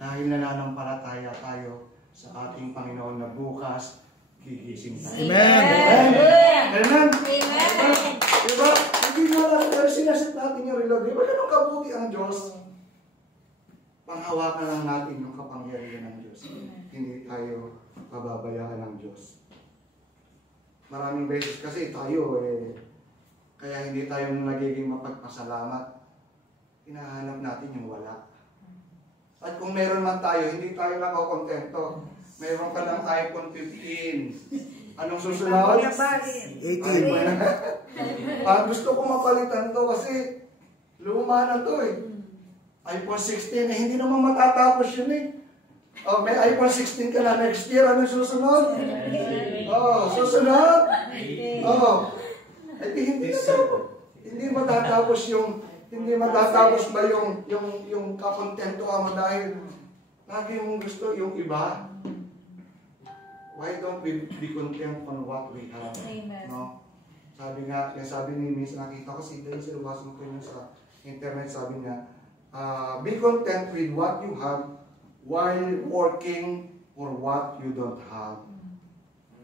Dahil nananampalataya tayo sa ating Panginoon na bukas, gigising tayo. Amen! Amen! Amen! Diba? Hindi mo lang, pero sinasit natin yung reload. Diba ganun kabuti ang Diyos? Panghawakan lang natin yung kapangyarihan ng Diyos. Hindi tayo pababayaan ng Diyos. Maraming beses kasi tayo kaya hindi tayo nagiging mapagpasalamat. Hinahanap natin yung wala. At kung meron man tayo, hindi tayo nakakontento. Meron ka ng iPhone 15. Anong susunod? 18. Gusto ko mapalitan to kasi luma na to iPhone 16 hindi naman matatapos yun may iPhone 16 ka na next year. Anong susunod? Susunod? Hindi matatapos hindi matatapos ba yung kakontento ka mo dahil lagi mong gusto yung iba? Why don't we be content on what we have? Amen. No? Sabi ni Miss, nakita ko si Dale, sinubasan ko yun sa internet, sabi niya, be content with what you have while working for what you don't have.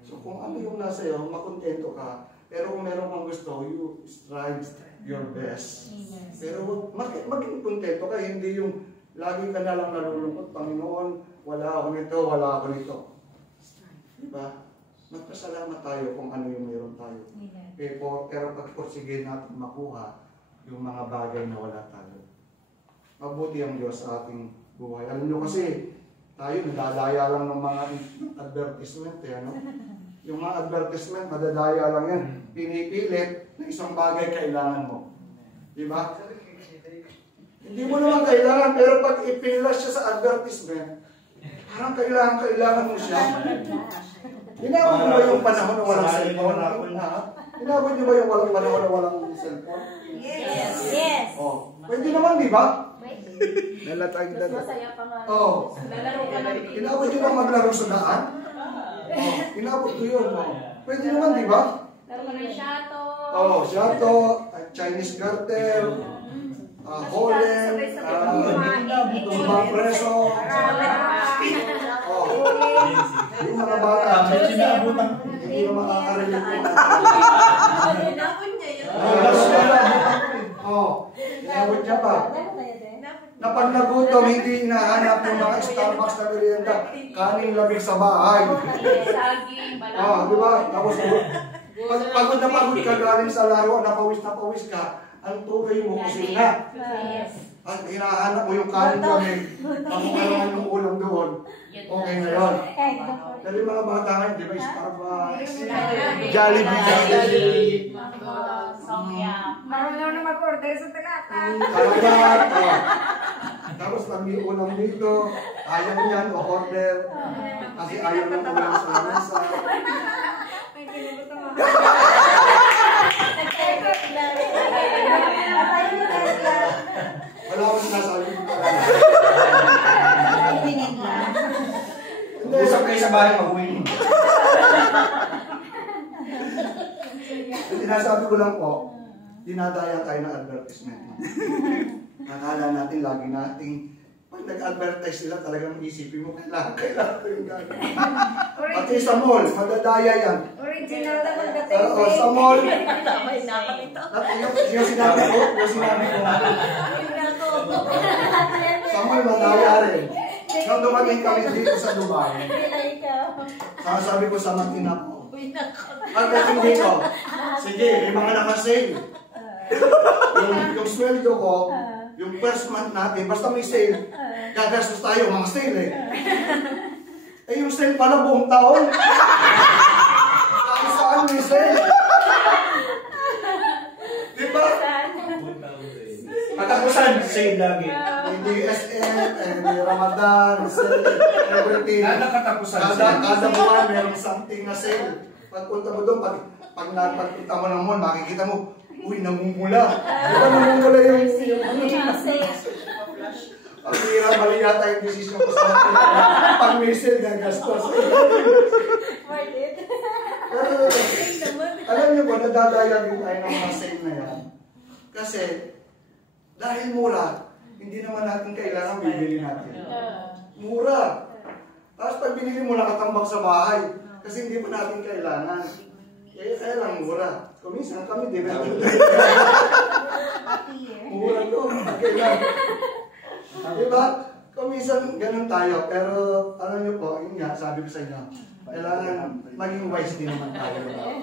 So kung ano yung nasa iyo, makontento ka. Pero kung meron kang gusto, you strive your best. Pero maging kontento ka, hindi yung lagi ka na lang nalulungkot, Panginoon, wala ako nito, wala ako nito. Diba? Magpasalamat tayo kung ano yung meron tayo. Pero pagpursige natin makuha yung mga bagay na wala tayo. Mabuti ang Diyos sa ating buhay. Alam nyo kasi, tayo nadadaya lang ng mga advertisement. Yung mga advertisement, madadaya lang yan. Pinipilit na isang bagay kailangan mo. Diba? Hindi mo naman kailangan, pero pag ipinilas siya sa advertisement, parang kailangan mo siya. Inabot nyo ba yung panahon na walang cellphone? Inabot nyo ba yung panahon na walang cellphone? Yes. Pwede naman, di ba? Nalatag na. Masaya pa nga. Inabot nyo bang maglaro sa daan? Inabot ko yun. Pwede naman, di ba? Laro ka ng shato. Shato, Chinese garter, Holland, Ibang Preso. Yung mga bata, hindi mo makakarinig ko. Inabot niya yun. Inabot niya pa. Na pag nagutom, hindi hinahanap yung mga Starbucks na merienda. Kaning labig sa bahay. Saging, balak. Di ba? Tapos, pagod na pagod ka galing sa laro, napawis ka, ang tugay mo kusina. At hinahanap mo yung kanin namin, pagkukaroon yung ulam doon. Okay na yun. Dali mga bata ngayon, di ba? Starbucks, Jollibee, Marunong na mag-order sa tagata. Kalagat. Tapos pag may ulam dito, ayaw niyan o order. Kasi ayaw ng ulam sa lamesa. Wala akong sinasabi. Hindi, usap kayo sa bahay mag-uwi. Sinasabi ko lang po, dinadaya tayo ng advertisement. Nakala natin, lagi nating, pag nag-advertise sila, talagang isipin mo, kailangan ko yung gagawin. Pati sa mall, madadaya yan. Original na magdating. Sa mall, May nakalito. yung sinabi ko, sa mall, madaya rin. Nung dumating kami dito sa Dubai, sabi ko sa makina ko, pagdating dito, sige, may mga nakasale. Yung sweldo ko, yung first month natin, basta may sale, gagastos tayo, mga sale yung sale pala buong taon. Saan may sale? Diba? Katapusan, sale lagi. May DSM, may Ramadan, sale, everything. Kada katapusan, Kada buwan, mayroong something na sale. Pagpunta mo doon, pag nagpunta mo ng mall, makikita mo, uy, namumula. Diba namumula yung ang hirap, mali yata yung desisyon ko sa pag-missile ng gastos. Alam niyo po, nadadaya din tayo ng mga sale na yan. Kasi, dahil mura, hindi naman natin kailangan bibili natin. Mura. Tapos pag binili mo, nakatambak sa bahay. Kasi hindi pa natin kailangan. Kaya lang mura. Kuminsan kami din. Mura doon. Kailangan. Diba? Kuminsan ganun tayo. Pero alam niyo po, yun nga, sabi ko sa inyo, kailangan maging wise din naman tayo.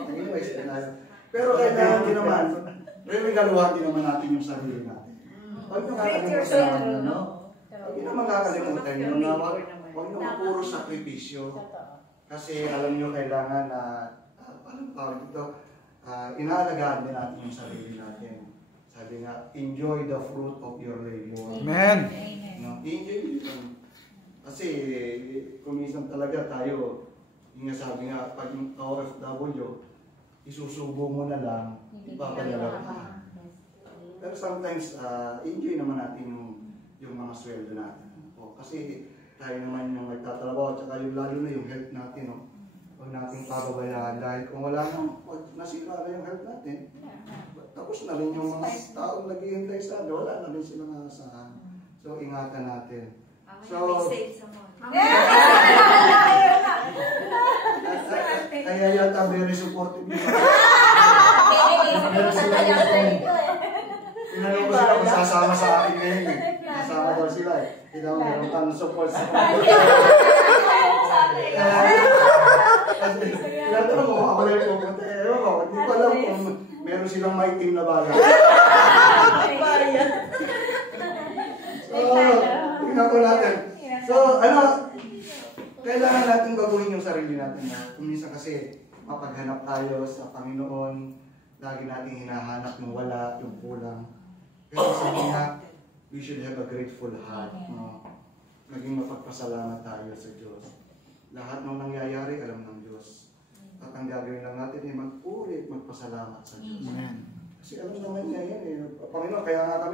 Maging wise din tayo. Pero kailangan din naman, regaluhan din naman natin yung sarili natin. Huwag nyo kakalimutan naman, no? Huwag nyo naman kakalimutan yun na huwag nyo puro sakripisyo. Kasi alam nyo kailangan na, anong tawag dito, inaalagaan din natin yung sarili natin. Sabi nga, enjoy the fruit of your labor. Amen. No? Enjoy it. Kasi kuminsan talaga tayo, yung nga sabi nga, pag yung OFW, isusubo mo na lang, ipapadala ka. Pero sometimes, enjoy naman natin yung mga sweldo natin. O, kasi tayo naman yung nagtatrabaho, at saka yung lalo na yung health natin. No? Huwag nating pababayaan dahil kung wala nang nasira na yung health natin, tapos na rin yung mga taong naghihintay sa atin, wala na rin silang aasahan. So, ingatan natin. So, kaya yata very supportive yung tinanong ko sila kung sasama sa akin ngayon eh. Sasama daw sila eh. Hindi daw meron kang support sa tinatanong ko kung ako lang yung pupunta. Ewan ko, hindi ko alam kung meron silang maitim na bagay. So, tingnan ko natin. So, kailangan natin baguhin yung sarili natin. Kuminsan kasi mapaghanap tayo sa Panginoon, lagi natin hinahanap yung wala, yung kulang. Pero sabi nga, we should have a grateful heart. No? Naging mapagpasalamat tayo sa Diyos. Lahat ng nangyayari, alam ng Diyos. At ang gagawin lang natin ay magpuri at magpasalamat sa Diyos. Amen. Kasi alam naman niya yan eh. Panginoon, kaya nga kami